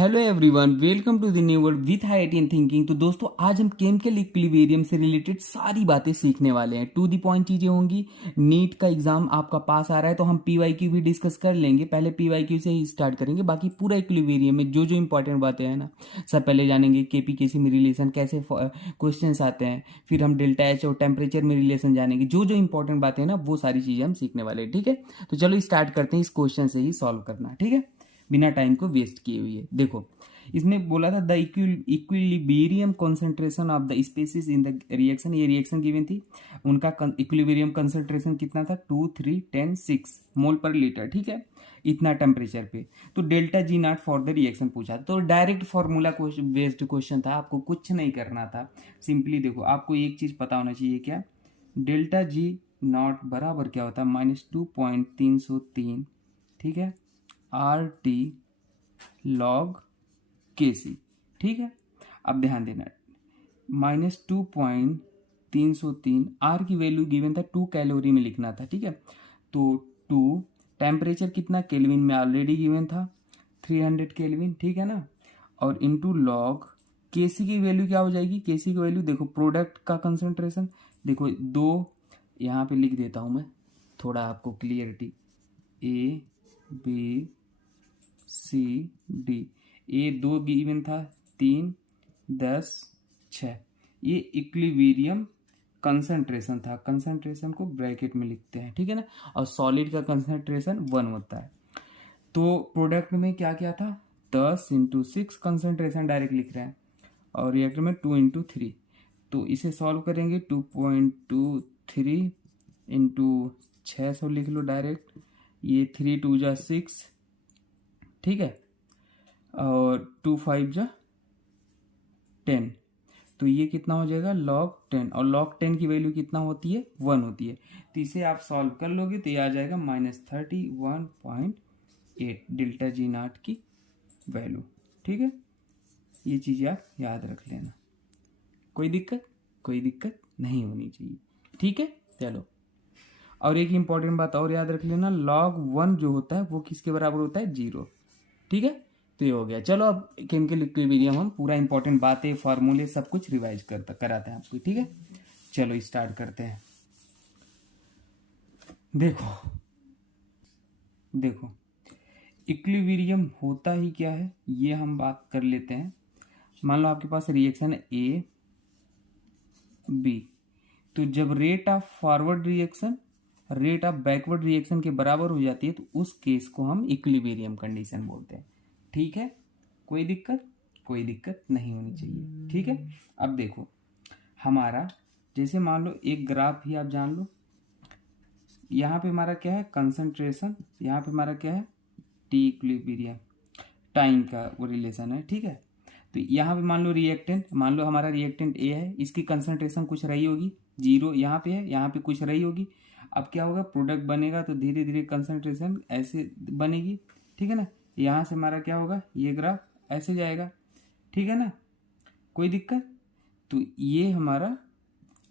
Hello everyone, welcome to the new world with हाईआईटीएन thinking. तो दोस्तों, आज हम केमिकल इक्विलिब्रियम से रिलेटेड सारी बातें सीखने वाले हैं। टू द पॉइंट चीजें होंगी। नीट का एग्जाम आपका पास आ रहा है तो हम पीवाईक्यू भी डिस्कस कर लेंगे। पहले पीवाईक्यू से ही स्टार्ट करेंगे। बाकी पूरा इक्विलिब्रियम में जो जो इंपॉर्टेंट बातें हैं ना, सब पहले जानेंगे। केपी केसी में रिलेशन कैसे क्वेश्चन आते हैं, फिर हम डेल्टा एच और टेम्परेचर में रिलेशन जानेंगे। जो जो इंपॉर्टेंट बातें हैं ना, वो सारी चीजें हम सीखने वाले हैं। ठीक है, तो चलो स्टार्ट करते हैं इस क्वेश्चन से ही सॉल्व करना। ठीक है, बिना टाइम को वेस्ट किए हुए। देखो, इसमें बोला था the equilibrium concentration of the species in the reaction. ये रिएक्शन गिवन थी, उनका इक्विलिब्रियम कॉन्सेंट्रेशन कितना था? 2, 3, 10, 6 मोल पर लीटर। ठीक है, इतना टेम्परेचर पे। तो delta G not for the reaction पूछा, तो डायरेक्ट फॉर्मूला बेस्ड क्वेश्चन था। आपको कुछ नहीं करना था, सिंपली देखो, आपको एक चीज पता होना चाहिए। क्या? डेल्टा जी नॉट बराबर क्या होता है? -2.303, ठीक है, आर टी लॉग के सी। ठीक है, अब ध्यान देना, -2.303 आर की वैल्यू गिवन था 2 कैलोरी में लिखना था। ठीक है, तो 2 टेम्परेचर कितना केल्विन में ऑलरेडी गिवन था, 300 केल्विन। ठीक है ना, और इनटू लॉग केसी की वैल्यू क्या हो जाएगी? केसी की वैल्यू देखो, प्रोडक्ट का कंसंट्रेशन देखो, दो यहाँ पे लिख देता हूँ मैं, थोड़ा आपको clarity. A B C D, A 2 given था, 3, 10, 6, ये इक्विलिब्रियम कंसंट्रेशन था। कंसंट्रेशन को ब्रैकेट में लिखते हैं, ठीक है ना, और सॉलिड का कंसंट्रेशन 1 होता है। तो प्रोडक्ट में क्या क्या था? 10 × 6 कंसंट्रेशन डायरेक्ट लिख रहे हैं, और रिएक्टर में 2 × 3। तो इसे सॉल्व करेंगे, 2.23 × 600 लिख लो डायरेक्ट, ये 3 2 जा 6, ठीक है, और 2 5 जा 10, तो ये कितना हो जाएगा? log 10, और log 10 की वैल्यू कितना होती है? 1 होती है। तो इसे आप सॉल्व कर लोगे तो ये आ जाएगा -31.8 डेल्टा जी नॉट की वैल्यू। ठीक है, ये चीज़ें आप याद रख लेना, कोई दिक्कत नहीं होनी चाहिए। ठीक है, चलो, और एक इंपॉर्टेंट बात और याद रख लेना, log 1 जो होता है वो किसके बराबर होता है? 0। ठीक है, तो ये हो गया। चलो, अब केमिकल इक्विलिब्रियम हम पूरा इंपॉर्टेंट बातें, फार्मूले सब कुछ रिवाइज कराते हैं आपको। ठीक है, चलो स्टार्ट करते हैं। देखो इक्विलिब्रियम होता ही क्या है, ये हम बात कर लेते हैं। मान लो आपके पास रिएक्शन है ए बी, तो जब rate of forward reaction rate of backward reaction के बराबर हो जाती है तो उस केस को हम इक्विलिब्रियम कंडीशन बोलते हैं। ठीक है, कोई दिक्कत नहीं होनी चाहिए। ठीक है, अब देखो, हमारा जैसे मान लो एक ग्राफ ही आप जान लो, यहाँ पे हमारा क्या है? कंसंट्रेशन, यहाँ पे हमारा क्या है? टी इक्विलिब्रियम, टाइम का वो रिलेशन है। ठीक है, तो यहाँ पे मान लो रिएक्टेंट, मान लो हमारा रिएक्टेंट ए है, इसकी कंसंट्रेशन कुछ रही होगी, 0 यहाँ पे है, यहाँ पे कुछ रही होगी। अब क्या होगा? प्रोडक्ट बनेगा तो धीरे धीरे कंसंट्रेशन ऐसे बनेगी। ठीक है ना, यहाँ से हमारा क्या होगा? ये ग्राफ ऐसे जाएगा। ठीक है ना, कोई दिक्कत? तो ये हमारा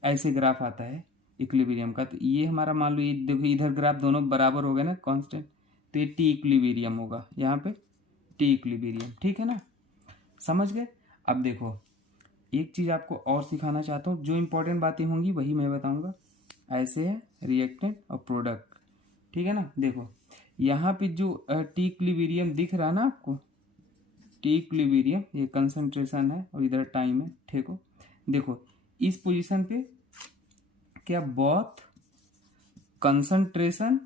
ऐसे ग्राफ आता है इक्विलिब्रियम का। तो ये हमारा मान लो, ये देखो, इधर ग्राफ दोनों बराबर हो गए ना, कांस्टेंट, तो ये टी इक्विलिब्रियम होगा, यहाँ पे टी इक्विलिब्रियम। ठीक है ना, समझ गए? अब देखो, एक चीज़ आपको और सिखाना चाहता हूँ, जो इंपॉर्टेंट बातें होंगी वही मैं बताऊंगा। ऐसे है रिएक्टेंट और प्रोडक्ट। ठीक है ना, देखो यहाँ पे जो टी इक्विलिब्रियम दिख रहा है ना आपको, टी इक्विलिब्रियम, ये कंसंट्रेशन है और इधर टाइम है। ठीक हो, देखो इस पोजीशन पे क्या बोथ कंसंट्रेशन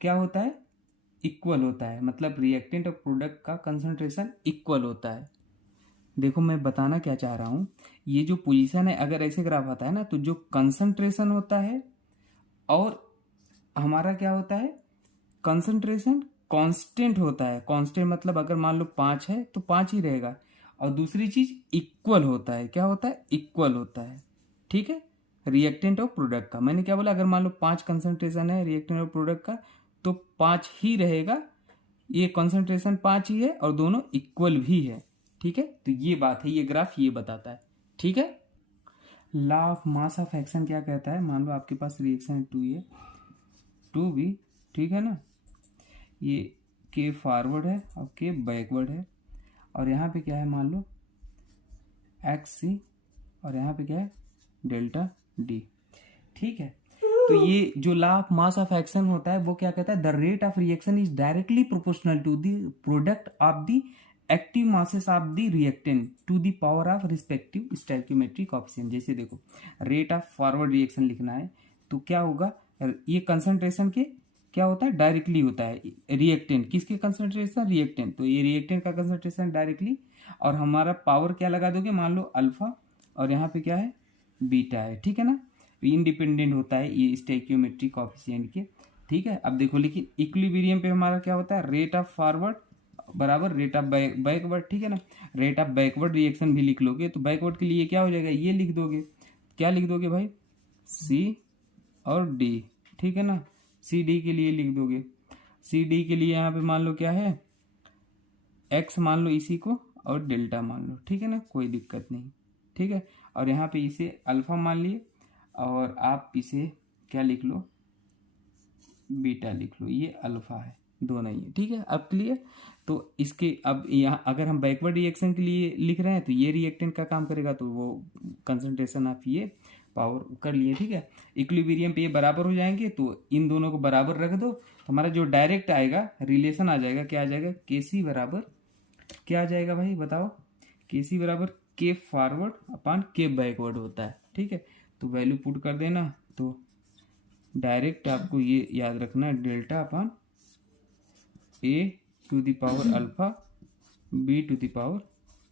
क्या होता है? इक्वल होता है, मतलब रिएक्टेंट और प्रोडक्ट का कंसंट्रेशन इक्वल होता है। देखो, मैं बताना क्या चाह रहा हूँ, ये जो पोजीशन है, अगर ऐसे ग्राफ आता है ना, तो जो कंसंट्रेशन होता है और हमारा क्या होता है? कंसंट्रेशन कांस्टेंट होता है। कांस्टेंट मतलब अगर मान लो 5 है तो 5 ही रहेगा, और दूसरी चीज इक्वल होता है। क्या होता है? इक्वल होता है। ठीक है, रिएक्टेंट और प्रोडक्ट का, मैंने क्या बोला? अगर मान लो 5 कंसंट्रेशन है रिएक्टेंट और प्रोडक्ट का, तो 5 ही रहेगा। ये कंसंट्रेशन 5 ही है और दोनों इक्वल भी है। ठीक है, तो ये बात है, ये ग्राफ ये बताता है। ठीक है, law of mass of action क्या कहता है? मान लो आपके पास रिएक्शन है 2A 2B, ठीक है ना, ये के फॉरवर्ड है और के बैकवर्ड है, और यहाँ पे क्या है मान लो एक्स सी, और यहाँ पे क्या है डेल्टा डी। ठीक है, तो ये जो law of mass of action होता है वो क्या कहता है, the rate of reaction is directly proportional to the product of the active masses of the reactant to the power of respective stoichiometric coefficient. जैसे देखो रेट ऑफ फॉरवर्ड रिएक्शन लिखना है तो क्या होगा, ये कंसंट्रेशन के क्या होता है डायरेक्टली होता है, रिएक्टेंट किसके कंसंट्रेशन, रिएक्टेंट, तो ये रिएक्टेंट का कंसंट्रेशन डायरेक्टली, और हमारा पावर क्या लगा दोगे मान लो अल्फा, और यहाँ पे क्या है बीटा है। ठीक है ना, इंडिपेंडेंट होता है ये स्टोइकियोमेट्रिक कोएफिशिएंट के। ठीक है, अब देखो लेकिन इक्विलिब्रियम पे हमारा क्या होता है, रेट ऑफ फॉरवर्ड बराबर रेट ऑफ बैकवर्ड। ठीक है ना, रेट ऑफ बैकवर्ड रिएक्शन भी लिख लोगे तो बैकवर्ड के लिए क्या हो जाएगा, ये लिख दोगे, क्या लिख दोगे भाई सी और डी। ठीक है ना, सी डी के लिए लिख दोगे, सी डी के लिए यहाँ पे मान लो क्या है एक्स मान लो इसी को, और डेल्टा मान लो। ठीक है ना, कोई दिक्कत नहीं। ठीक है, और यहाँ पे इसे अल्फा मान लिए, और आप इसे क्या लिख लो बीटा लिख लो, ये अल्फा है दोनों ही है। ठीक है, अब क्लियर। तो इसके अब यहाँ अगर हम बैकवर्ड रिएक्शन के लिए लिख रहे हैं तो ये रिएक्टेंट का काम करेगा, तो वो कंसंट्रेशन ऑफ ये पावर कर लिए। ठीक है, इक्विलिब्रियम पे ये बराबर हो जाएंगे तो इन दोनों को बराबर रख दो, तो हमारा जो डायरेक्ट आएगा रिलेशन आ जाएगा, क्या आ जाएगा के सी बराबर क्या आ जाएगा भाई बताओ, के सी बराबर के फॉरवर्ड अपॉन के बैकवर्ड होता है। ठीक है, तो वैल्यू पुट कर देना, तो डायरेक्ट आपको ये याद रखना delta upon A to the power alpha B to the power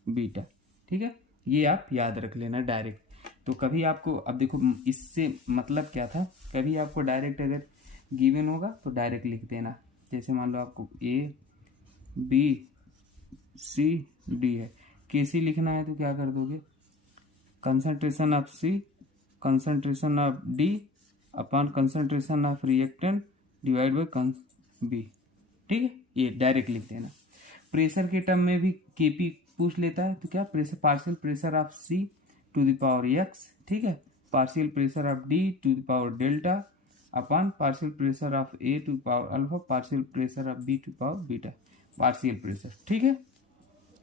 beta. ठीक है, ये आप याद रख लेना डायरेक्ट। तो कभी आपको अब देखो इससे मतलब क्या था, कभी आपको डायरेक्ट अगर गिवन होगा तो डायरेक्ट लिख देना, जैसे मान लो आपको ए बी सी डी है, के सी लिखना है तो क्या कर दोगे concentration of C concentration of D upon concentration of reactant divide by B. ठीक है, ये डायरेक्ट लिख देना। प्रेशर के टर्म में भी केपी पूछ लेता है तो क्या pressure partial pressure of C to the power X. ठीक है, partial pressure of D to the power delta upon partial pressure of A to power alpha partial pressure of B to power beta, partial pressure. ठीक है,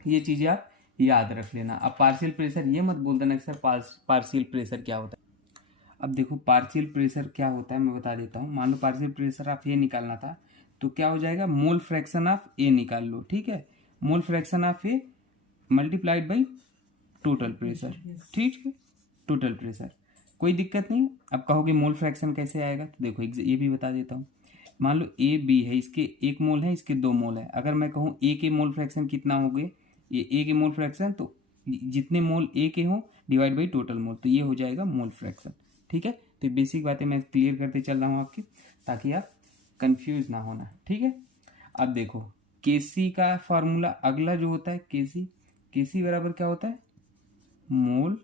ये चीजें आप याद रख लेना। अब पार्शियल प्रेशर ये मत बोल देना कि सर पार्शियल प्रेशर क्या होता है। अब देखो पार्शियल प्रेशर क्या होता है मैं बता देता हूँ। मान लो पार्शियल प्रेशर ऑफ ए निकालना था तो क्या हो जाएगा, मोल फ्रैक्शन ऑफ ए निकाल लो। ठीक है, mole fraction of A multiplied by total pressure. ठीक है, टोटल प्रेशर कोई दिक्कत नहीं। अब कहोगे मोल फ्रैक्शन कैसे आएगा, तो देखो ये भी बता देता हूँ। मान लो ए बी है, इसके 1 मोल है, इसके 2 मोल है। अगर मैं कहूँ ए के मोल फ्रैक्शन कितना हो गए, ये ए के मोल फ्रैक्शन, तो जितने मोल ए के हों डिवाइड बाई टोटल मोल, तो ये हो जाएगा मोल फ्रैक्शन। ठीक है, तो बेसिक बातें मैं क्लियर करते चल रहा हूँ आपकी, ताकि आप कंफ्यूज ना होना। ठीक है, अब देखो केसी का फॉर्मूला अगला जो होता है, केसी बराबर क्या होता है mole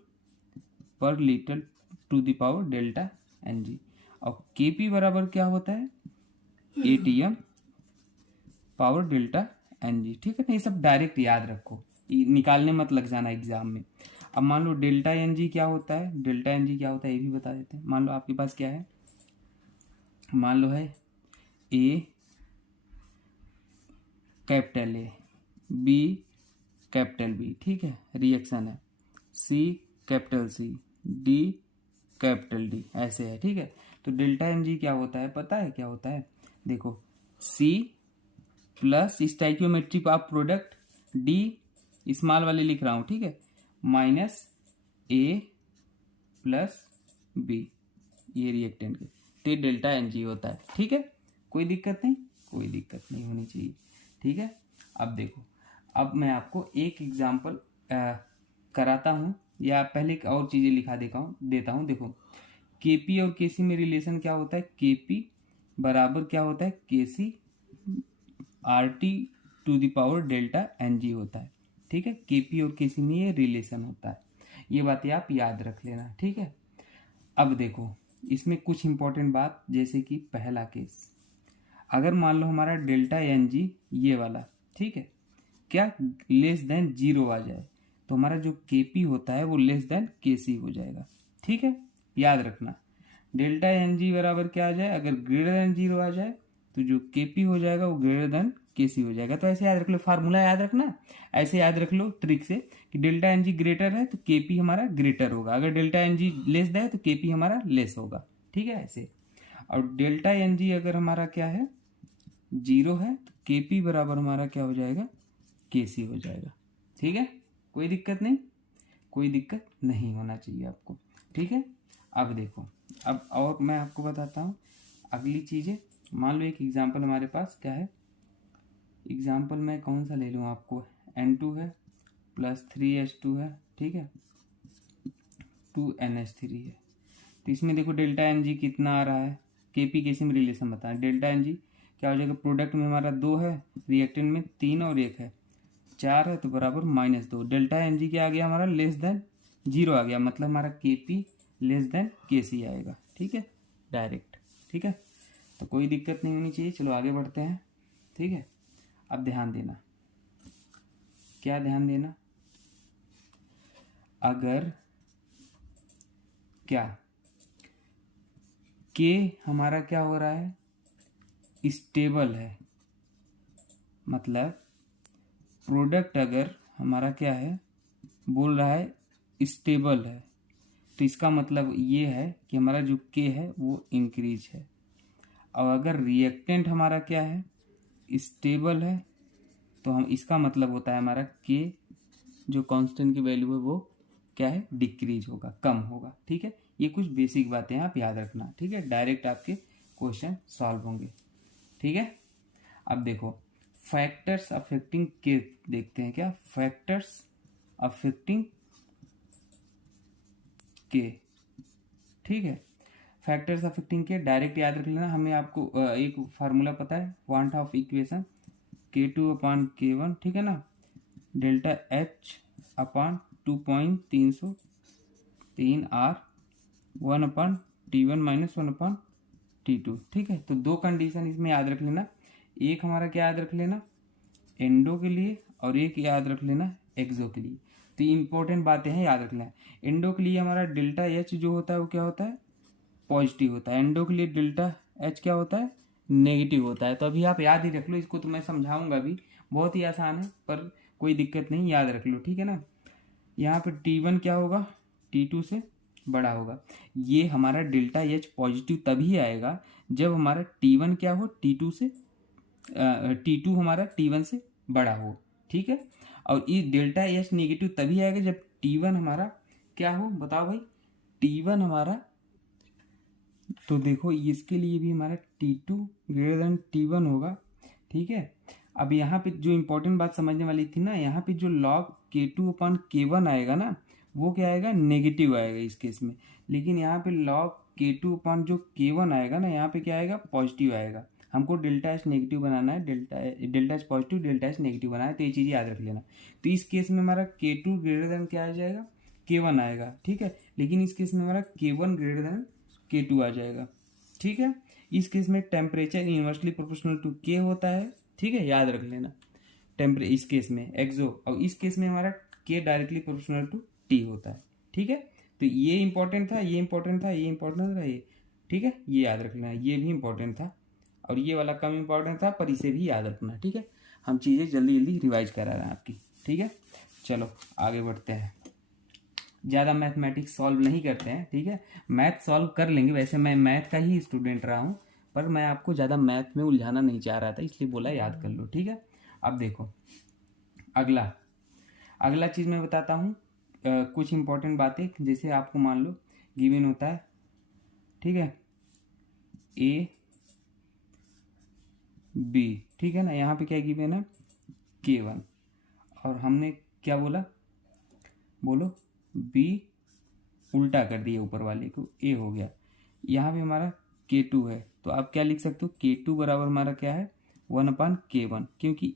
per litre to the power delta N G, और केपी बराबर क्या होता है ATM power delta N G. ठीक है ना, ये सब डायरेक्ट याद रखो, निकालने मत लग जाना एग्जाम में। अब मान लो डेल्टा एन जी क्या होता है, डेल्टा एन जी क्या होता है ये भी बता देते हैं। मान लो आपके पास क्या है, मान लो है A capital A B capital B. ठीक है, रिएक्शन है C capital C D capital D, ऐसे है। ठीक है, तो डेल्टा एन जी क्या होता है पता है क्या होता है, देखो C plus stoichiometry of product D small वाले लिख रहा हूं। ठीक है, माइनस ए प्लस बी, ये रिएक्टेंट के, तो डेल्टा एन जी होता है। ठीक है, कोई दिक्कत नहीं, कोई दिक्कत नहीं होनी चाहिए। ठीक है, अब देखो, अब मैं आपको एक एग्जांपल कराता हूं, या पहले और चीजें लिखा देता हूं। देखो केपी और केसी में रिलेशन क्या होता है, केपी बराबर क्या होता है KC R T to the power delta N G होता है। ठीक है, केपी और केसी में ये रिलेशन होता है, ये बातें आप याद रख लेना। ठीक है, अब देखो इसमें कुछ इंपॉर्टेंट बात, जैसे कि पहला केस, अगर मान लो हमारा डेल्टा एन जी ये वाला, ठीक है, क्या लेस देन 0 आ जाए तो हमारा जो केपी होता है वो लेस देन केसी हो जाएगा। ठीक है, याद रखना डेल्टा एन जी बराबर क्या आ जाए, अगर ग्रेटर देन 0 आ जाए तो जो केपी हो जाएगा वो ग्रेटर देन KC हो जाएगा। तो ऐसे याद रख लो, फार्मूला याद रखना, ऐसे याद रख लो ट्रिक से कि डेल्टा एन जी ग्रेटर है तो KP हमारा ग्रेटर होगा, अगर डेल्टा एन जी लेस है तो KP हमारा लेस होगा। ठीक है ऐसे। और डेल्टा एन जी अगर हमारा क्या है 0 है तो KP बराबर हमारा क्या हो जाएगा KC हो जाएगा। ठीक है, कोई दिक्कत नहीं, कोई दिक्कत नहीं होना चाहिए आपको। ठीक है, अब देखो, अब और मैं आपको बताता हूँ अगली चीज़ें। मान लो एक एग्जांपल हमारे पास क्या है, एग्जांपल मैं कौन सा ले लूँ आपको, N2 है प्लस 3H2 है, ठीक है, 2NH3 है। तो इसमें देखो डेल्टा एन जी कितना आ रहा है, KP KC में रिलेशन बताएं। डेल्टा एन जी क्या हो जाएगा, प्रोडक्ट में हमारा 2 है, रिएक्टेंट में 3 और 1 है, 4 है तो बराबर -2। डेल्टा एन जी क्या आ गया हमारा लेस देन 0 आ गया, मतलब हमारा KP लेस देन KC आएगा। ठीक है, डायरेक्ट। ठीक है, तो कोई दिक्कत नहीं होनी चाहिए। चलो आगे बढ़ते हैं। ठीक है, अब ध्यान देना, क्या ध्यान देना, अगर क्या K हमारा क्या हो रहा है स्टेबल है, मतलब प्रोडक्ट अगर हमारा क्या है बोल रहा है स्टेबल है, तो इसका मतलब ये है कि हमारा जो K है वो इंक्रीज है। और अगर रिएक्टेंट हमारा क्या है स्टेबल है, तो हम इसका मतलब होता है हमारा K जो कांस्टेंट की वैल्यू है वो क्या है डिक्रीज होगा, कम होगा। ठीक है, ये कुछ बेसिक बातें आप याद रखना। ठीक है, डायरेक्ट आपके क्वेश्चन सॉल्व होंगे। ठीक है, अब देखो फैक्टर्स अफेक्टिंग K देखते हैं, क्या फैक्टर्स अफेक्टिंग K। ठीक है, फैक्टर्स अफेक्टिंग K डायरेक्ट याद रख लेना। हमें आपको एक फार्मूला पता है, quant of equation K2 upon K1, ठीक है ना, डेल्टा H अपान 2.303 R 1 अपान T1 माइनस 1 अपान T2। ठीक है, तो दो कंडीशन इसमें याद रख लेना, एक हमारा क्या याद रख लेना एंडो के लिए और एक याद रख लेना एक्सो के लिए। तो इंपॉर्टेंट बातें हैं, याद रखना है। एंडो के लिए हमारा डेल्टा H जो होता है वो क्या होता है पॉजिटिव होता है, एंडो के लिए डेल्टा H क्या होता है नेगेटिव होता है। तो अभी आप याद ही रख लो, इसको तो मैं समझाऊंगा भी, बहुत ही आसान है, पर कोई दिक्कत नहीं, याद रख लो। ठीक है ना, यहाँ पे T1 क्या होगा T2 से बड़ा होगा। ये हमारा डेल्टा H पॉजिटिव तभी आएगा जब हमारा T1 क्या हो T2 से T2 हमारा T1 से बड़ा हो। ठीक है, और ये डेल्टा H नेगेटिव तभी आएगा जब T1 हमारा क्या हो, बताओ भाई, T1 हमारा, तो देखो इसके लिए भी हमारा T2 ग्रेटर देन T1 होगा। ठीक है, अब यहाँ पे जो इम्पोर्टेंट बात समझने वाली थी ना, यहाँ पे जो log K2 अपान K1 आएगा ना वो क्या आएगा नेगेटिव आएगा इस केस में, लेकिन यहाँ पे log K2 अपान जो K1 आएगा ना यहाँ पे क्या आएगा पॉजिटिव आएगा। हमको डेल्टा एच नेगेटिव बनाना है, delta H positive delta H negative बनाना है, तो ये चीज़ याद रख लेना। तो इस केस में हमारा K2 ग्रेटर देन क्या आ जाएगा K1 आएगा। ठीक है, लेकिन इस केस में हमारा K1 ग्रेटर देन K2 आ जाएगा। ठीक है, इस केस में temperature inversely proportional to K होता है। ठीक है, याद रख लेना, इस केस में एक्सो, और इस केस में हमारा K directly proportional to T होता है। ठीक है, तो ये इंपॉर्टेंट था, ये इंपॉर्टेंट था, ये इंपॉर्टेंट था, ये ठीक है, ये याद रखना, ये भी इंपॉर्टेंट था और ये वाला कम इंपॉर्टेंट था, पर इसे भी याद रखना। ठीक है, हम चीज़ें जल्दी जल्दी रिवाइज करा रहे हैं आपकी। ठीक है, चलो आगे बढ़ते हैं। ज़्यादा मैथमेटिक्स सॉल्व नहीं करते हैं। ठीक है, मैथ सॉल्व कर लेंगे, वैसे मैं मैथ का ही स्टूडेंट रहा हूँ, पर मैं आपको ज़्यादा मैथ में उलझाना नहीं चाह रहा था, इसलिए बोला याद कर लो। ठीक है, अब देखो अगला चीज़ मैं बताता हूँ कुछ इंपॉर्टेंट बातें, जैसे आपको मान लो गिवन होता है, ठीक है, A B, ठीक है ना, यहाँ पे क्या गिवन है K1, और हमने क्या बोला, बोलो B उल्टा कर दिया ऊपर वाले को, A हो गया। यहाँ पे हमारा K2 है, तो आप क्या लिख सकते हो K2 बराबर हमारा क्या है 1 अपान K1, क्योंकि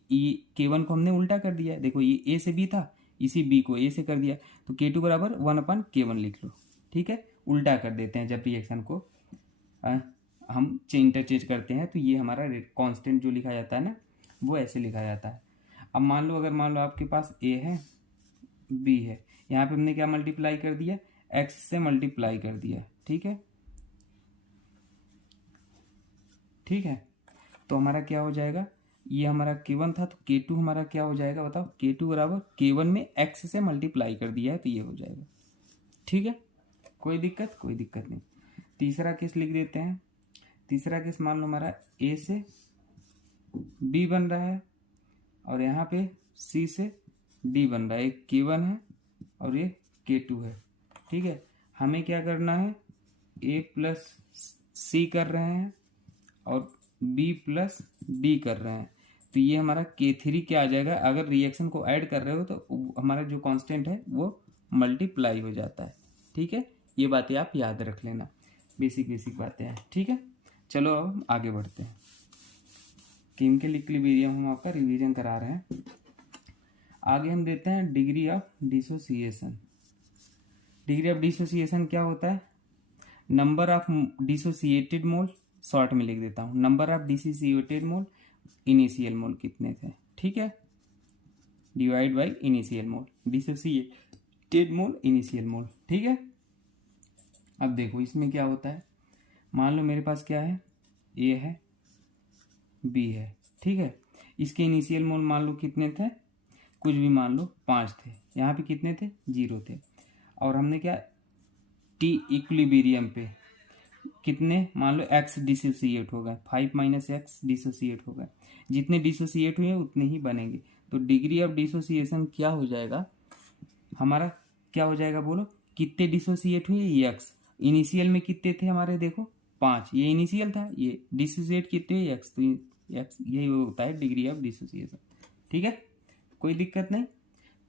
K1 को हमने उल्टा कर दिया है। देखो ये A से B था, इसी B को A से कर दिया, तो K2 बराबर 1 अपान K1 लिख लो। ठीक है, उल्टा कर देते हैं जब रिएक्शन को हम इंटरचेंज करते हैं, तो ये हमारा कांस्टेंट जो लिखा जाता है ना वो ऐसे लिखा जाता है। अब मान लो अगर मान लो आपके पास A है B है, यहाँ पे हमने क्या मल्टीप्लाई कर दिया x से मल्टीप्लाई कर दिया। ठीक है, ठीक है, तो हमारा क्या हो जाएगा ये हमारा K1 था, तो K2 हमारा क्या हो जाएगा बताओ, K2 बराबर K1 में x से मल्टीप्लाई कर दिया है तो ये हो जाएगा। ठीक है, कोई दिक्कत, कोई दिक्कत नहीं। तीसरा केस लिख देते हैं। तीसरा केस मान लो हमारा A से B बन रहा है और यहाँ पे C से D बन रहा है। एक K1 है और ये K2 है। ठीक है, हमें क्या करना है, A प्लस C कर रहे हैं और B प्लस D कर रहे हैं, तो ये हमारा K3 क्या आ जाएगा, अगर रिएक्शन को ऐड कर रहे हो तो हमारा जो कांस्टेंट है वो मल्टीप्लाई हो जाता है। ठीक है, ये बातें आप याद रख लेना, बेसिक बेसिक बातें हैं। ठीक है, चलो अब आगे बढ़ते हैं। केमिकल इक्विलिब्रियम हम आपका रिवीजन करा रहे हैं। आगे हम देते हैं degree of dissociation. Degree of dissociation क्या होता है, number of dissociated mole, short में लिख देता हूँ, number of dissociated mole, initial मोल कितने थे। ठीक है, divide by initial mole, dissociated mole, initial मोल। ठीक है, अब देखो इसमें क्या होता है, मान लो मेरे पास क्या है, ए है, बी है। ठीक है, इसके इनिशियल मोल मान लो कितने थे, कुछ भी मान लो 5 थे, यहाँ पे कितने थे, 0 थे। और हमने क्या, टी इक्विलिब्रियम पे कितने, मान लो x डिसोसिएट हो गए, 5 माइनस एक्स डिसोसिएट हो गए, जितने डिसोसिएट हुए उतने ही बनेंगे। तो डिग्री ऑफ डिसोसिएशन क्या हो जाएगा हमारा, क्या हो जाएगा बोलो, कितने डिसोसिएट हुए, ये x, इनिशियल में कितने थे हमारे, देखो 5, ये इनिशियल था, ये डिसोसिएट कितने हुए, x, तो x यही होता है डिग्री ऑफ डिसोसिएशन। ठीक है, कोई दिक्कत नहीं,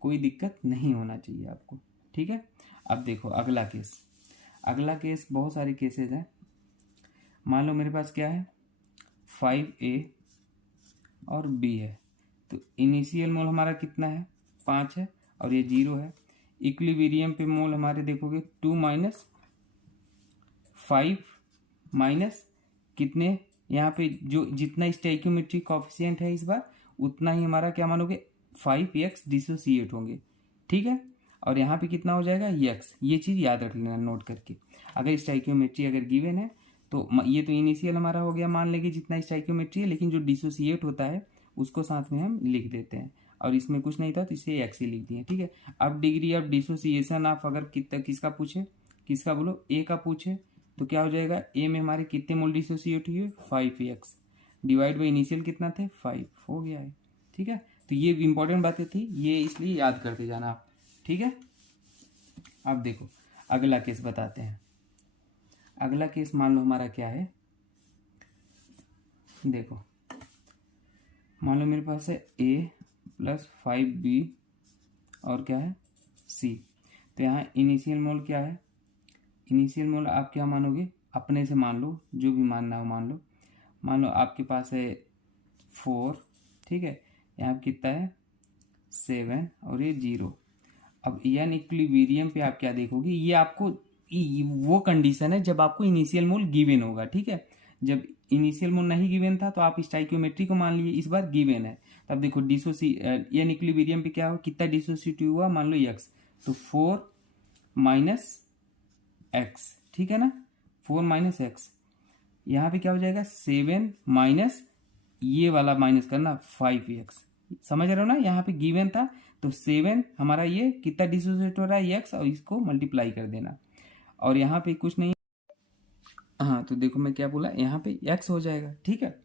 कोई दिक्कत नहीं होना चाहिए आपको। ठीक है, अब देखो अगला केस। अगला केस, बहुत सारे केसेस हैं। मान लो मेरे पास क्या है, 5A और B है, तो इनिशियल मोल हमारा कितना है, 5 है और ये 0 है। इक्विलिब्रियम पे मोल हमारे देखोगे 2 माइनस 5 माइनस कितने, यहाँ पे जो जितना स्टोइकियोमेट्रिक कोएफिशिएंट है इस बार, उतना ही हमारा क्या मानोगे, 5x डिसोसिएट होंगे। ठीक है, और यहाँ पे कितना हो जाएगा, x, ये चीज़ याद रख लेना नोट करके। अगर स्टोइकियोमेट्री अगर गिवन है तो ये तो इनिशियल हमारा हो गया, मान लेंगे जितना स्टोइकियोमेट्री है, लेकिन जो डिसोसिएट होता है उसको साथ में हम लिख देते हैं, और इसमें कुछ नहीं था तो इसे x ही लिख दिए। ठीक है, अब डिग्री ऑफ डिसोसिएशन आप अगर किसका पूछे, किसका बोलो, a का पूछे, तो क्या हो जाएगा, a में हमारे कितने मोल डिसोसिएट हुए, 5x डिवाइड बाई इनिशियल कितना थे, 5 हो गया है। ठीक है, तो ये इंपॉर्टेंट बातें थी, ये इसलिए याद करते जाना आप। ठीक है, अब देखो अगला केस बताते हैं। अगला केस मान लो हमारा क्या है, देखो मान लो मेरे पास है a प्लस 5b और क्या है c, तो यहाँ इनिशियल मोल क्या है, इनिशियल मोल आप क्या मानोगे, अपने से मान लो, जो भी मानना हो मान लो। मान लो आपके पास है 4, ठीक है, यहाँ पे कितना है 7 और ये 0। अब यानी इक्विलिब्रियम पे आप क्या देखोगे, ये आपको वो कंडीशन है जब आपको इनिशियल मोल गिवन होगा। ठीक है, जब इनिशियल मोल नहीं गिवन था तो आप स्टोइकियोमेट्री को मान लिए, इस बार गिवन है, तब देखो यानी इक्विलिब्रियम पे क्या हो, कितना डिसोसिएट हुआ, मान लो x, तो 4 माइनस एक्स। ठीक है ना, 4 माइनस एक्स, यहाँ पे क्या हो जाएगा 7 माइनस ये वाला माइनस करना 5x, समझ रहे हो ना, यहाँ पे गिवन था तो 7 हमारा ये कितना डिसोसिएट हो रहा है x, और इसको मल्टीप्लाई कर देना, और यहाँ पे कुछ नहीं, हाँ तो देखो मैं क्या बोला, यहाँ पे x हो जाएगा। ठीक है,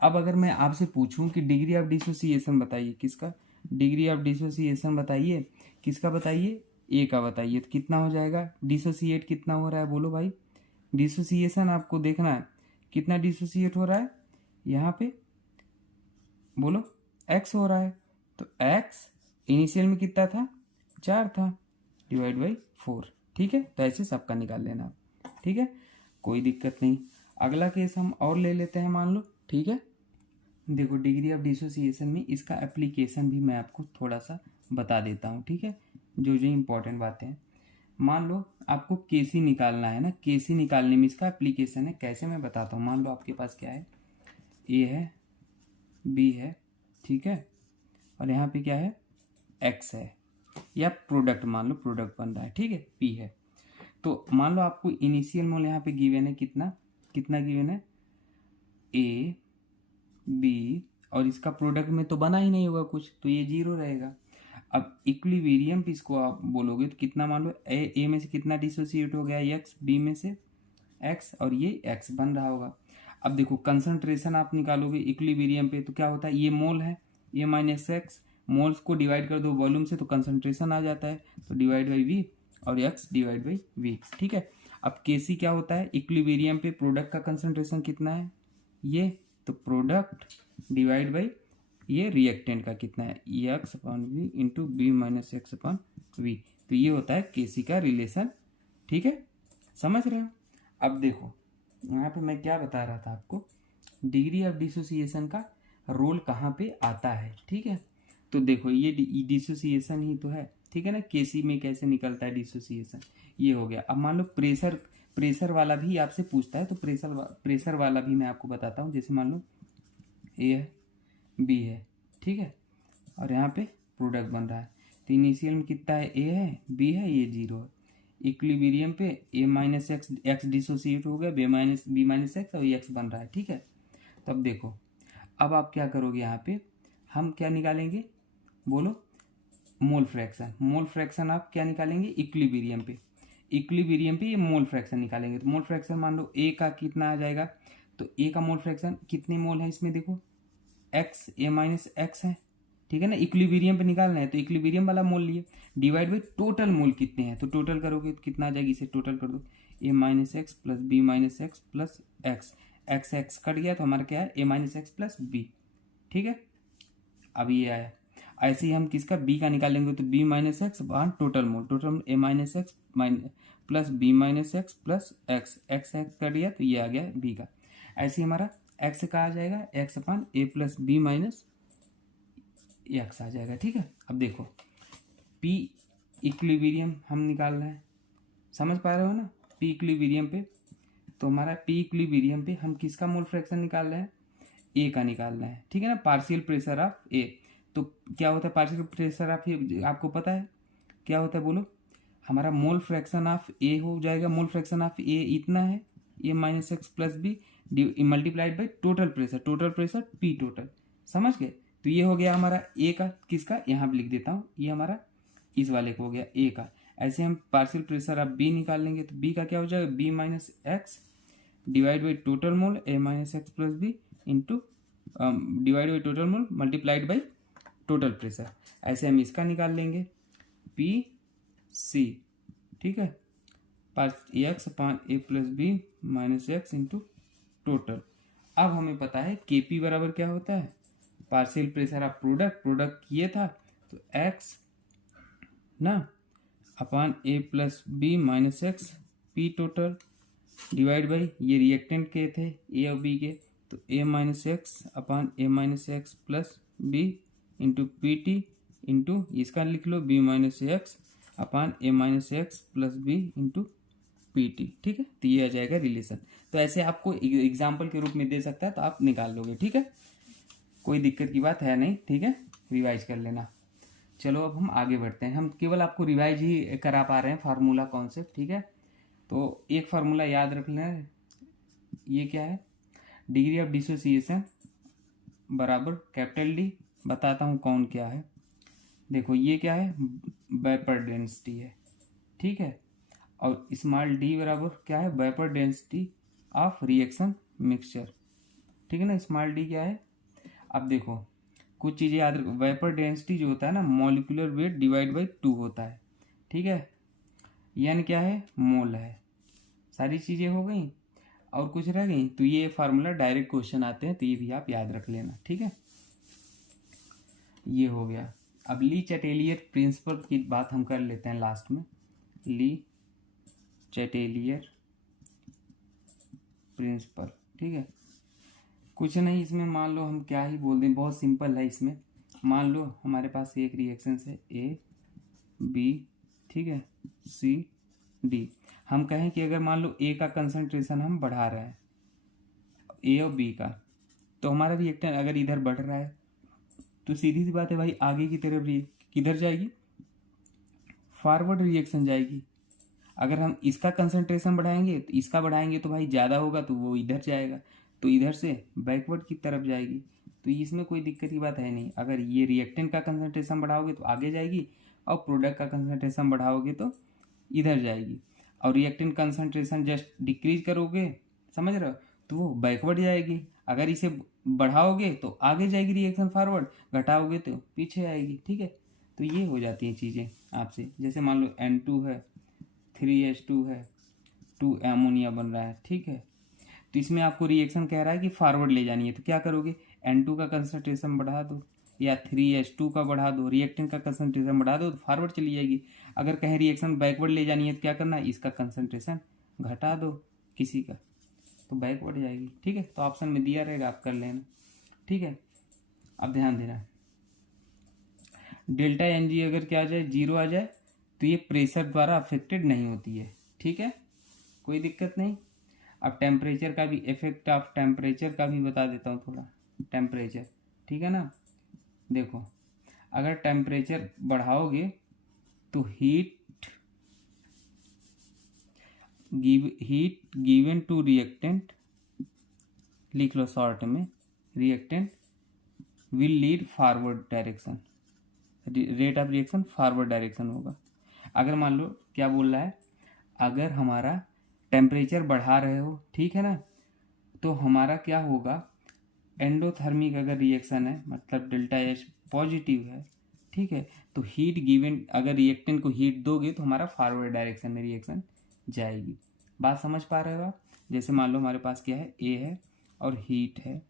अब अगर मैं आपसे पूछूं कि डिग्री ऑफ डिसोसिएशन बताइए, किसका डिग्री ऑफ डिसोसिएशन बताइए, किसका बताइए, ए का बताइए, तो कितना हो जाएगा, डिसोसिएट कितना हो रहा है बोलो भाई, डिसोसिएशन आपको देखना है कितना डिसोसिएट हो रहा है, यहाँ पे बोलो x हो रहा है, तो x इनिशियल में कितना था, 4 था, डिवाइड बाई 4। ठीक है, तो ऐसे सबका निकाल लेना आप। ठीक है, कोई दिक्कत नहीं। अगला केस हम और ले लेते हैं, मान लो। ठीक है, देखो डिग्री ऑफ डिसोसिएशन में इसका एप्लीकेशन भी मैं आपको थोड़ा सा बता देता हूँ। ठीक है, जो जो इंपॉर्टेंट बातें हैं, मान लो आपको केसी निकालना है ना, केसी निकालने में इसका एप्लीकेशन है, कैसे मैं बताता हूँ। मान लो आपके पास क्या है, ए है, बी है, ठीक है, और यहाँ पे क्या है, एक्स है, या प्रोडक्ट मान लो, प्रोडक्ट बन रहा है, ठीक है, पी है। तो मान लो आपको इनिशियल मोल यहाँ पे गिवन है, कितना कितना गिवन है, ए बी और इसका प्रोडक्ट में तो बना ही नहीं होगा कुछ, तो ये 0 रहेगा। अब इक्विलिब्रियम पे इसको आप बोलोगे तो कितना, मान लो ए में से कितना डिसोसिएट हो गया, एक्स, बी में से एक्स, और ये एक्स बन रहा होगा। अब देखो कंसंट्रेशन आप निकालोगे इक्विलिब्रियम पे तो क्या होता है, ये मोल है, ये माइनस एक्स, मोल्स को डिवाइड कर दो वॉल्यूम से तो कंसंट्रेशन आ जाता है, तो डिवाइड बाई वी, और एक्स डिवाइड बाई वी। ठीक है। अब केसी क्या होता है, इक्विलिब्रियम पे प्रोडक्ट का कंसंट्रेशन कितना है, ये, तो प्रोडक्ट डिवाइड बाई ये रिएक्टेंट का कितना है, X upon V into B minus X upon V. तो ये होता है केसी का रिलेशन। ठीक है, समझ रहे हो। अब देखो यहाँ पे मैं क्या बता रहा था आपको, डिग्री ऑफ डिसोसिएशन का रोल कहाँ पे आता है। ठीक है, तो देखो ये डिसोसिएशन ही तो है, ठीक है ना। केसी में कैसे निकलता है डिसोसिएशन, ये हो गया। अब मान लो प्रेशर वाला भी आपसे पूछता है, तो प्रेशर वाला भी मैं आपको बताता हूँ। जैसे मान लो ए है, बी है, ठीक है, और यहाँ पे प्रोडक्ट बन रहा है, तो इनिशियल में कितना है, ए है, बी है, ये 0 है। इक्विलिब्रियम पे ए माइनस एक्स डिसोसिएट हो गया, बी माइनस एक्स, और ये एक्स बन रहा है। ठीक है, तब देखो अब आप क्या करोगे, यहाँ पे हम क्या निकालेंगे, बोलो, मोल फ्रैक्शन। मोल फ्रैक्शन आप क्या निकालेंगे, इक्विलिब्रियम पे ये मोल फ्रैक्शन निकालेंगे। तो मोल फ्रैक्शन मान लो ए का कितना आ जाएगा, तो ए का मोल फ्रैक्शन कितने मोल है इसमें, देखो एक्स, ए माइनस एक्स है, ठीक है ना। इक्विलिब्रियम पे निकालना है तो इक्विलिब्रियम वाला मोल लिए, डिवाइड बाई टोटल मोल कितने हैं, तो टोटल करोगे तो कितना आ जाएगा, इसे टोटल कर दो, A minus X plus B minus X plus X, X X cut गया तो हमारा क्या है, A minus X plus B. ठीक है, अब ये आया। ऐसे ही हम किसका, बी का निकालेंगे, तो बी माइनस एक्स बाहर total mole A minus X plus B minus X plus X, X X cut गया तो ये आ गया बी का। ऐसे ही हमारा एक्स का आ जाएगा, x upon A plus B minus x आ जाएगा। ठीक है, अब देखो पी इक्विलिब्रियम हम निकाल रहे हैं, समझ पा रहे हो ना। पी इक्विलिब्रियम पे, तो हमारा पी इक्विलिब्रियम पे हम किसका मोल फ्रैक्शन निकाल रहे हैं, ए का निकाल रहे हैं। ठीक है ना, पार्शियल प्रेशर ऑफ ए। तो क्या होता है पार्शियल प्रेशर ऑफ ए, आपको पता है क्या होता है, बोलो। हमारा मोल फ्रैक्शन ऑफ ए हो जाएगा, मोल फ्रैक्शन ऑफ ए इतना है, A minus X plus B multiplied by total pressure P total, समझ गए। तो ये हो गया हमारा ए का, किसका, यहाँ पे लिख देता हूँ, ये हमारा इस वाले को हो गया ए का। ऐसे हम पार्शियल प्रेशर ऑफ बी निकाल लेंगे, तो बी का क्या हो जाएगा, B minus X divide by total mole A minus X plus B into divide by total mole multiplied by total pressure. ऐसे हम इसका निकाल लेंगे, पी सी, ठीक है, X upon A plus B minus X into total. अब हमें पता है के पी बराबर क्या होता है, पार्शियल प्रेशर ऑफ प्रोडक्ट ये था, तो एक्स ना upon A plus B minus X P total divide by ये रिएक्टेंट के थे ए और बी के, तो A minus X upon A minus X plus B into P T into इसका लिख लो B minus X upon A minus X plus B into P T. ठीक है, तो ये आ जाएगा रिलेशन। तो ऐसे आपको एग्जाम्पल के रूप में दे सकता है, तो आप निकाल लोगे। ठीक है, कोई दिक्कत की बात है नहीं। ठीक है, रिवाइज कर लेना। चलो अब हम आगे बढ़ते हैं। हम केवल आपको रिवाइज ही करा पा रहे हैं फार्मूला कॉन्सेप्ट। ठीक है, तो एक फार्मूला याद रख लेना, ये क्या है, डिग्री ऑफ डिसोसिएशन बराबर कैपिटल डी, बताता हूँ कौन क्या है। देखो ये क्या है, वेपर डेंसिटी है, ठीक है, और स्मॉल डी बराबर क्या है, vapour density of reaction mixture. ठीक है ना, स्मॉल डी क्या है। अब देखो कुछ चीज़ें याद रखो, वेपर डेंसिटी जो होता है ना, मॉलिक्यूलर वेट डिवाइड बाई 2 होता है। ठीक है, यानी क्या है, मोल है। सारी चीज़ें हो गई और कुछ रह गई, तो ये फार्मूला डायरेक्ट क्वेश्चन आते हैं, तो ये भी आप याद रख लेना। ठीक है, ये हो गया। अब ली चैटेलियर प्रिंसिपल की बात हम कर लेते हैं लास्ट में। ली चैटेलियर प्रिंसिपल, ठीक है, कुछ नहीं इसमें, मान लो हम क्या ही बोल दें, बहुत सिंपल है इसमें। मान लो हमारे पास एक रिएक्शन है ए बी, ठीक है, सी डी। हम कहें कि अगर मान लो ए का कंसंट्रेशन हम बढ़ा रहे हैं, ए और बी का, तो हमारा रिएक्टेंट अगर इधर बढ़ रहा है तो सीधी सी बात है भाई, आगे की तरफ किधर जाएगी, फॉरवर्ड रिएक्शन जाएगी। अगर हम इसका कंसंट्रेशन बढ़ाएंगे तो इसका बढ़ाएंगे तो भाई ज़्यादा होगा, तो वो इधर जाएगा, तो इधर से बैकवर्ड की तरफ जाएगी। तो इसमें कोई दिक्कत की बात है नहीं। अगर ये रिएक्टेंट का कंसंट्रेशन बढ़ाओगे तो आगे जाएगी, और प्रोडक्ट का कंसंट्रेशन बढ़ाओगे तो इधर जाएगी। और रिएक्टेंट कंसंट्रेशन जस्ट डिक्रीज करोगे, समझ रहे हो, तो वो बैकवर्ड जाएगी। अगर इसे बढ़ाओगे तो आगे जाएगी रिएक्शन फॉरवर्ड, घटाओगे तो पीछे आएगी। ठीक है, तो ये हो जाती हैं चीज़ें आपसे। जैसे मान लो N2 है, 3H2 है, 2 अमोनिया बन रहा है। ठीक है, तो इसमें आपको रिएक्शन कह रहा है कि फॉरवर्ड ले जानी है, तो क्या करोगे, N2 का कंसंट्रेशन बढ़ा दो या 3H2 का बढ़ा दो, रिएक्टेंट का कंसंट्रेशन बढ़ा दो तो फॉरवर्ड चली जाएगी। अगर कहीं रिएक्शन बैकवर्ड ले जानी है तो क्या करना है, इसका कंसंट्रेशन घटा दो किसी का, तो बैकवर्ड जाएगी। ठीक है, तो ऑप्शन में दिया रहेगा, आप कर लेना। ठीक है, अब ध्यान देना, डेल्टा Ng अगर क्या आ जाए, 0 आ जाए, तो ये प्रेशर द्वारा अफेक्टेड नहीं होती है। ठीक है, कोई दिक्कत नहीं। अब टेम्परेचर का भी, इफेक्ट ऑफ टेम्परेचर का भी बता देता हूँ थोड़ा। टेम्परेचर, ठीक है ना, देखो अगर टेम्परेचर बढ़ाओगे तो हीट गिवन टू रिएक्टेंट, लिख लो शॉर्ट में, reactant will lead forward direction, rate of reaction forward direction होगा। अगर मान लो क्या बोल रहा है, अगर हमारा टेम्परेचर बढ़ा रहे हो, ठीक है ना, तो हमारा क्या होगा, एंडोथर्मिक अगर रिएक्शन है, मतलब डेल्टा H पॉजिटिव है, ठीक है, तो हीट गिवन, अगर रिएक्टेंट को हीट दोगे तो हमारा फॉरवर्ड डायरेक्शन में रिएक्शन जाएगी। बात समझ पा रहे हो आप। जैसे मान लो हमारे पास क्या है, A है और हीट है,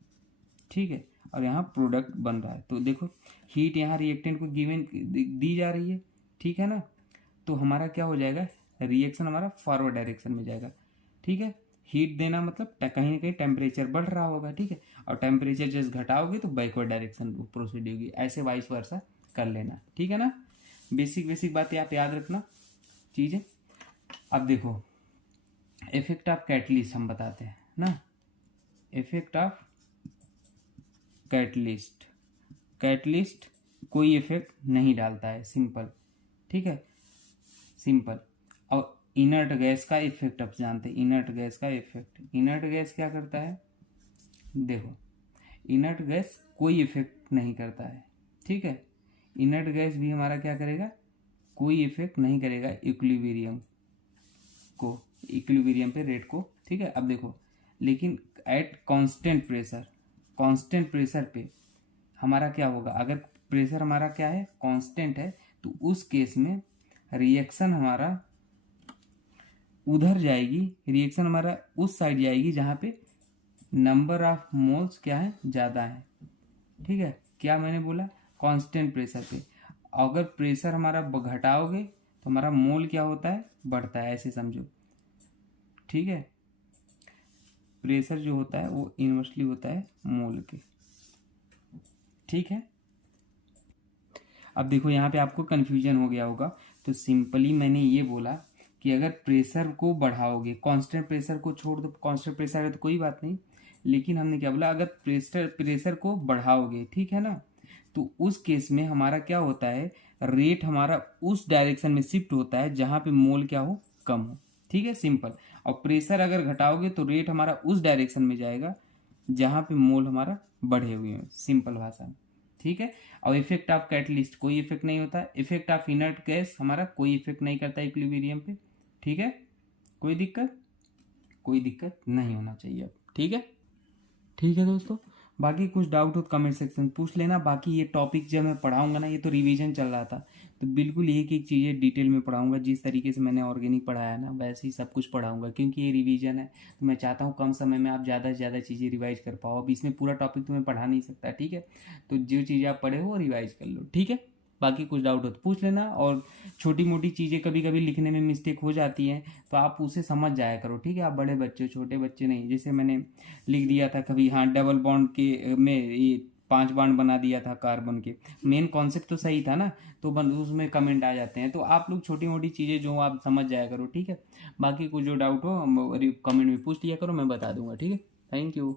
ठीक है, और यहाँ प्रोडक्ट बन रहा है, तो देखो हीट यहाँ रिएक्टेंट को गिवन दी जा रही है, ठीक है ना, तो हमारा क्या हो जाएगा, रिएक्शन हमारा फॉरवर्ड डायरेक्शन में जाएगा। ठीक है, हीट देना मतलब कहीं ना कहीं टेम्परेचर बढ़ रहा होगा, ठीक है, और टेम्परेचर जैसे घटाओगे तो बैकवर्ड डायरेक्शन प्रोसीड होगी, ऐसे वाइस वर्सा कर लेना। ठीक है ना, बेसिक बातें आप याद रखना चीज़ें। अब देखो इफेक्ट ऑफ कैटलिस्ट हम बताते हैं ना, इफेक्ट ऑफ कैटलिस्ट, कैटलिस्ट कोई इफेक्ट नहीं डालता है, सिंपल। ठीक है, सिंपल। और इनर्ट गैस का इफेक्ट आप जानते हैं, इनर्ट गैस का इफेक्ट, इनर्ट गैस क्या करता है, देखो इनर्ट गैस कोई इफेक्ट नहीं करता है। ठीक है, इनर्ट गैस भी हमारा क्या करेगा, कोई इफेक्ट नहीं करेगा इक्विलिब्रियम को, इक्विलिब्रियम पे रेट को। ठीक है, अब देखो लेकिन at constant pressure, constant pressure पे हमारा क्या होगा, अगर प्रेशर हमारा क्या है, कांस्टेंट है, तो उस केस में रिएक्शन हमारा उधर जाएगी, रिएक्शन हमारा उस साइड जाएगी जहाँ पे नंबर ऑफ मोल्स क्या है, ज़्यादा है। ठीक है, क्या मैंने बोला, कांस्टेंट प्रेशर पे। अगर प्रेशर हमारा घटाओगे तो हमारा मोल क्या होता है, बढ़ता है, ऐसे समझो। ठीक है, प्रेशर जो होता है वो इन्वर्सली होता है मोल के। ठीक है, अब देखो यहाँ पे आपको कन्फ्यूजन हो गया होगा, तो सिंपली मैंने ये बोला कि अगर प्रेशर को बढ़ाओगे, कांस्टेंट प्रेशर को छोड़ दो, कांस्टेंट प्रेशर है तो कोई बात नहीं, लेकिन हमने क्या बोला, अगर प्रेशर को बढ़ाओगे, ठीक है ना, तो उस केस में हमारा क्या होता है, रेट हमारा उस डायरेक्शन में शिफ्ट होता है जहाँ पे मोल क्या हो, कम हो। ठीक है, सिंपल। और प्रेशर अगर घटाओगे तो रेट हमारा उस डायरेक्शन में जाएगा जहाँ पे मोल हमारा बढ़े हुए हैं, सिंपल भाषा में। ठीक है, और इफेक्ट ऑफ कैटलिस्ट कोई इफेक्ट नहीं होता, इफेक्ट ऑफ इनर्ट गैस हमारा कोई इफेक्ट नहीं करता इक्विलिब्रियम पे। ठीक है, कोई दिक्कत नहीं होना चाहिए अब। ठीक है, ठीक है दोस्तों, बाकी कुछ डाउट हो तो कमेंट सेक्शन पूछ लेना। बाकी ये टॉपिक जब मैं पढ़ाऊंगा ना, ये तो रिवीजन चल रहा था, तो बिल्कुल एक एक चीज़ें डिटेल में पढ़ाऊंगा, जिस तरीके से मैंने ऑर्गेनिक पढ़ाया ना वैसे ही सब कुछ पढ़ाऊंगा, क्योंकि ये रिवीजन है, तो मैं चाहता हूँ कम समय में आप ज़्यादा से ज़्यादा चीज़ें रिवाइज कर पाओ। अब इसमें पूरा टॉपिक तो मैं पढ़ा नहीं सकता, ठीक है, तो जो चीज़ें आप पढ़े हो वो रिवाइज कर लो। ठीक है, बाकी कुछ डाउट हो तो पूछ लेना, और छोटी मोटी चीज़ें कभी कभी लिखने में मिस्टेक हो जाती हैं तो आप उसे समझ जाया करो। ठीक है, आप बड़े बच्चे, छोटे बच्चे नहीं, जैसे मैंने लिख दिया था कभी, हाँ डबल बॉन्ड के में ये 5 बॉन्ड बना दिया था कार्बन के, मेन कॉन्सेप्ट तो सही था ना, तो उसमें कमेंट आ जाते हैं, तो आप लोग छोटी मोटी चीज़ें जो आप समझ जाया करो। ठीक है, बाकी कुछ जो डाउट हो कमेंट में पूछ लिया करो, मैं बता दूंगा। ठीक है, थैंक यू।